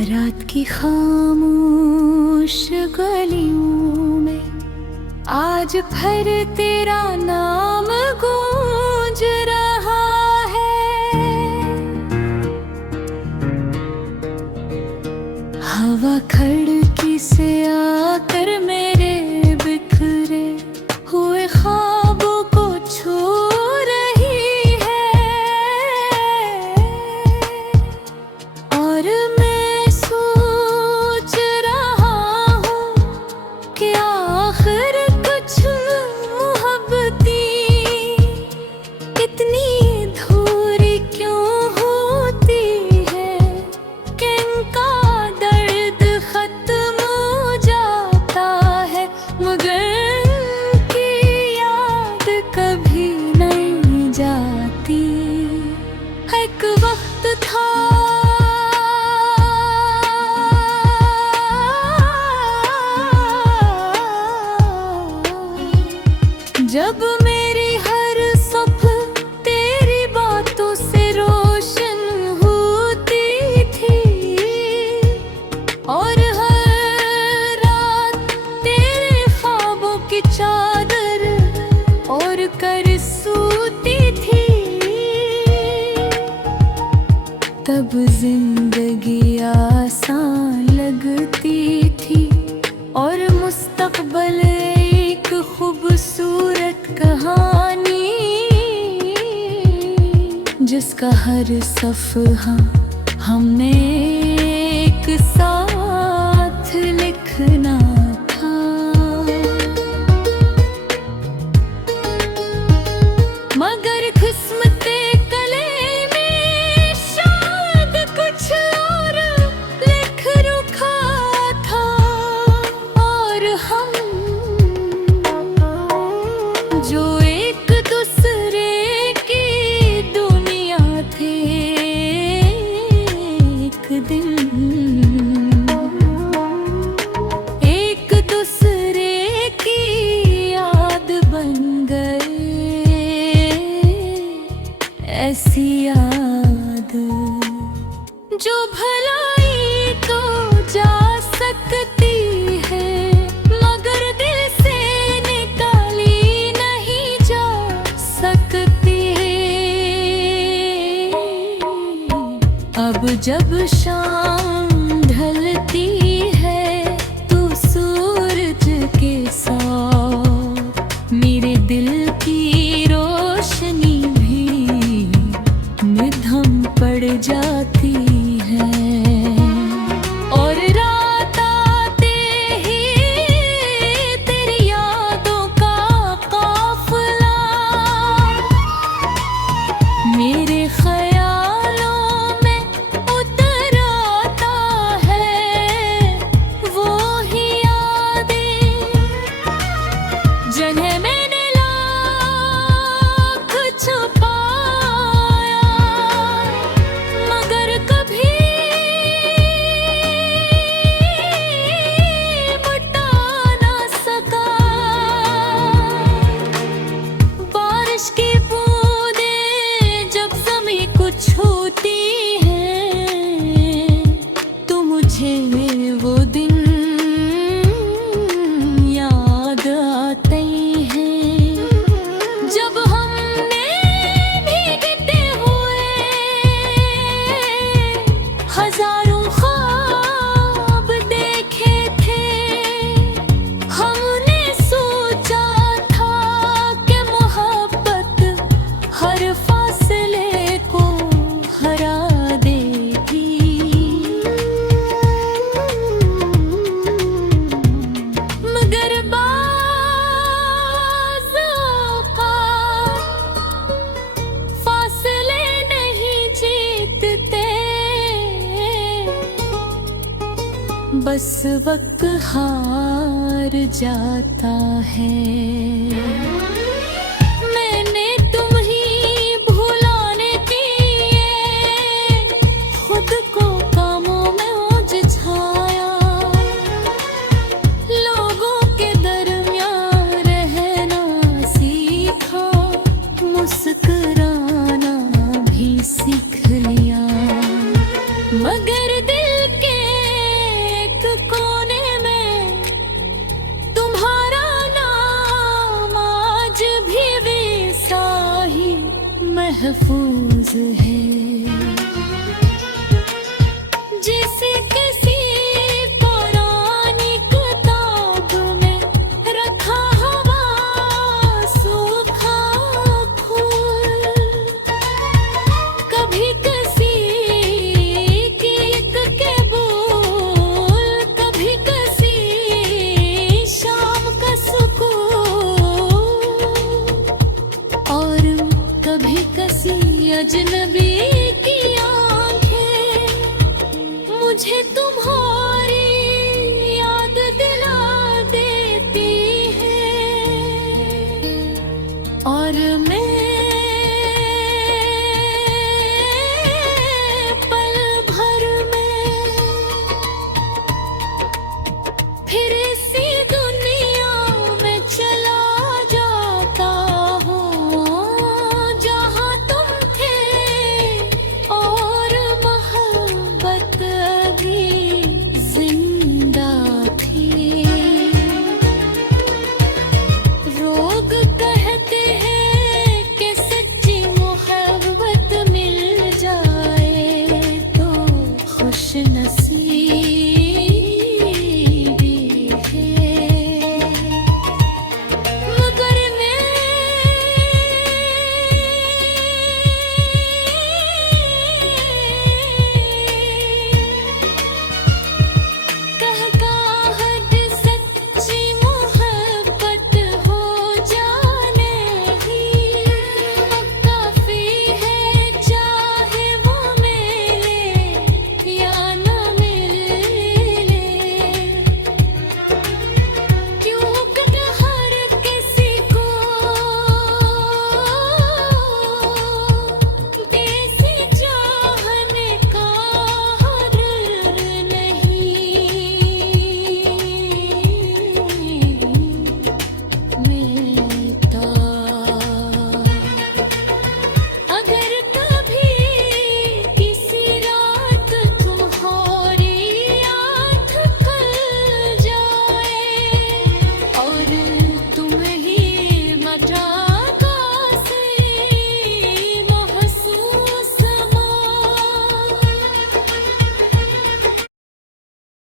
रात की खामोश गलियों में आज फिर तेरा नाम गूंज रहा है। हवा खिड़की से आकर मेरे बिखरे हुए ख्वाबों को छू रही है और मैं सोच रहा हूँ कि आखिर कुछ मोहब्बती इतनी दूरी क्यों होती है कि इनका दर्द खत्म हो जाता है मगर इनकी याद कभी नहीं जाती। एक वक्त था जब मेरी हर सुबह तेरी बातों से रोशन होती थी और हर रात तेरे ख्वाबों की चादर ओढ़ कर सोती थी। तब जिंदगी आसान लगती थी और मुस्तकबल एक खूबसूरत कहानी जिसका हर सफ़हा हमने एक साथ लिखना था। मगर किस्मते कले में शायद कुछ और लिख रखा था और हम जो एक दूसरे की दुनिया थे एक दूसरे की याद बन गए। ऐसी याद जो भलाई तो जा सकती है मगर दिल से निकाली नहीं जा सकती। अब जब शाम ढलती है तो सूरज के साथ मेरे दिल की रोशनी भी निधम पड़ जाती है और रात आते ही तेरी यादों का काफिला मेरे ख्यालों में उतर आता है। वो ही यादें जिन्हें मैंने लाख छुपाया मगर कभी मिटा ना सका। बारिश की बूंदें जब ज़मीं को छूती हैं तो मुझे वो दिन याद आते हैं जब हमने भीगते हुए हजारों ख्वाब देखे थे। हमने सोचा था कि मोहब्बत हर फासले को हरा देगी मगर बाज़ औक़ात फासले नहीं जीतते बस वक्त हार जाता है। मैंने तुम ही भुलाने के लिए खुद को कामों में उलझाया लोगों के दरमियान रहना सीखा मुस्कुराना भी सीख लिया मगर दिल के महफूज है। जिसे किसी पुरानी किताब में रखा हवा सूखा फूल, कभी किसी की एक के बोल, कभी किसी शाम का सुकून, और कभी किसी अजनबी की आंखें मुझे तुम्हारी याद दिला देती है। और मैं पल भर में फिर इसी दुनिया में चला जाता हूँ जहाँ तुम थे और मोहब्बत भी जिंदा थी। लोग कहते हैं कि सच्ची मोहब्बत मिल जाए तो खुश नसीब